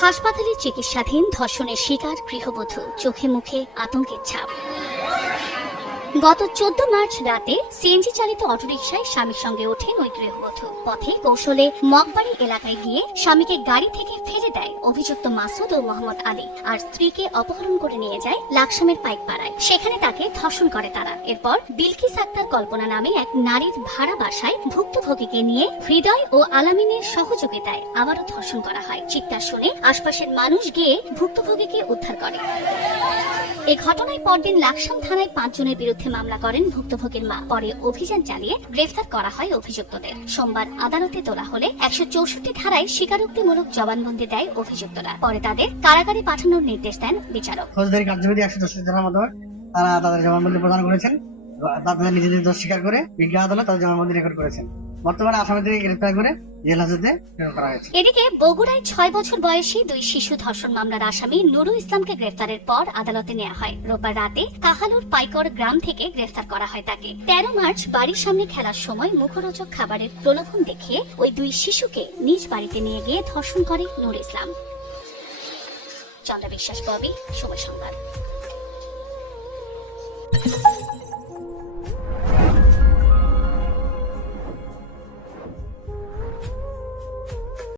হাসপাতালে চিকিৎসাধীন ধর্ষণের শিকার গৃহবধূ চোখে মুখে আতঙ্কের ছাপ। গত চোদ্দ মার্চ রাতে সিএনজি চালিত অটোরিকশায় স্বামীর সঙ্গে ওঠেন ওই গৃহবধূ পথে কৌশলে মগবাড়ি এলাকায় গিয়ে স্বামীকে গাড়ি থেকে ফেলে দেয় অভিযুক্ত মাসুদ ও মোহাম্মদ আলী আর স্ত্রীকে অপহরণ করে নিয়ে যায় লাকসামের পাইক পাড়ায় সেখানে তাকে ধর্ষণ করে তারা। এরপর বিলকিস আক্তার কল্পনা নামে এক নারীর ভাড়া বাসায় ভুক্তভোগীকে নিয়ে হৃদয় ও আলামিনের সহযোগিতায় আবারও ধর্ষণ করা হয়। চিৎকার শুনে আশপাশের মানুষ গিয়ে ভুক্তভোগীকে উদ্ধার করে। এ ঘটনায় পরদিন লাকসাম থানায় পাঁচজনের বিরুদ্ধে মামলা করেন ভুক্তভোগীর মা। পরে অভিযান চালিয়ে গ্রেফতার করা হয় অভিযুক্তদের। সোমবার আদালতে তোলা হলে একশো চৌষট্টি ধারায় স্বীকারোক্তিমূলক জবানবন্দি দেয় অভিযুক্তরা। পরে তাদের কারাগারে পাঠানোর নির্দেশ দেন বিচারক। ফৌজদারি কার্যবিধি একশো দশ ধারার মাধ্যমে তারা তাদের জবানবন্দি প্রদান করেছেন। তাদের নিজেদের দোষ স্বীকার করে বিজ্ঞ আদালত তাদের জবানবন্দি রেকর্ড করেছেন। বর্তমানে আসামিদেরকে গ্রেফতার করে এদিকে বগুড়ায় ছয় বছর বয়সী দুই শিশু ধর্ষণ মামলার আসামি নুরু ইসলামকে গ্রেফতারের পর আদালতে নেওয়া হয়। রোববার রাতে কাহালুর পাইকর গ্রাম থেকে গ্রেফতার করা হয় তাকে। তেরো মার্চ বাড়ির সামনে খেলার সময় মুখরোচক খাবারের প্রলোভন দেখিয়ে ওই দুই শিশুকে নিজ বাড়িতে নিয়ে গিয়ে ধর্ষণ করে নুর ইসলাম। চন্দ্র বিশ্বাস ববি সময় সংবাদ।